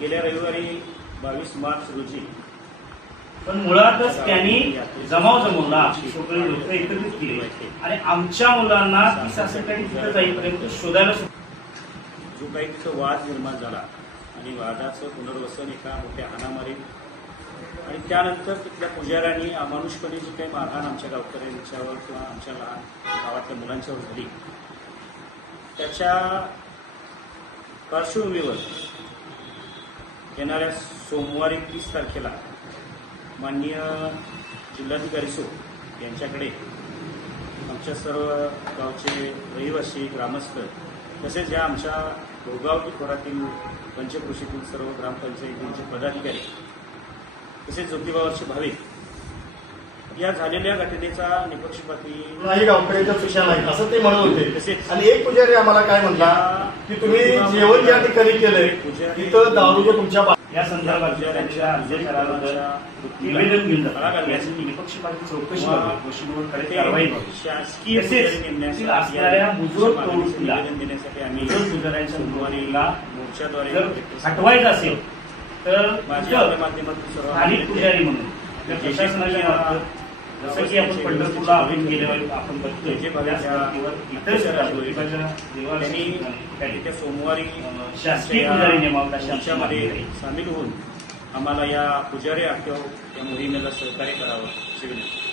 गेल्या रविवारी 22 मार्च रोजी पण मुळातच त्यांनी जमाव जमवला, सगळी लोक एकत्रित केली आणि आमच्या मुलांना ती सासरकडे तिथं जाईपर्यंत शोधायला जो काही तिथं वाद निर्माण झाला आणि वादाचं पुनर्वसन एका मोठ्या हाणामारीत आणि त्यानंतर तिथल्या पुजाऱ्यांनी अमानुषपणे जी काही मारहाण आमच्या गावकऱ्यांच्यावर किंवा आमच्या लहान गावातल्या मुलांच्यावर झाली, त्याच्या पार्श्वभूमीवर येणाऱ्या सोमवारी 30 तारखेला माननीय जिल्हाधिकारी सो यांच्याकडे आमच्या सर्व गावचे रहिवासी ग्रामस्थ तसेच ज्या आमच्या भोगावती खोरातील पंचकृषीतील सर्व ग्रामपंचायतींचे पदाधिकारी तसेच ज्योतिबावरचे भाविक या झालेल्या घटनेचा निपक्षपाती नाही गावकऱ्यांच्या चुक्या नाही असं ते म्हणत होते. तसेच आणि एक पुजारी आम्हाला काय म्हणला की तुम्ही जेवण ज्या ठिकाणी केलंय तिथं दारू जो तुमच्या या संदर्भात त्यांच्या अध्यक्षाला निवेदन घेऊन जातात याची निपक्षपाती चौकशी व्हावी, कारवाई व्हावी. शासकीय तसेच असणाऱ्या मुजोर प्रवृत्तीला निवेदन देण्यासाठी आम्ही पुजाऱ्यांच्या सोमवारीला मोर्चाद्वारे जर हटवायचं असेल तर माझ्या माध्यमातून सर्व स्थानिक पुजारी म्हणून प्रशासनाच्या मार्फत जसं की आपण पंढरपूरला आपण गेल्यावर आपण बघतोय जे त्यांनी सोमवारी शासकीय पुजारी नेमावत मोर्चामध्ये सामील होऊन आम्हाला या पुजारी आठवड्या या मोहिमेला सहकार्य करावं अशी विनंती.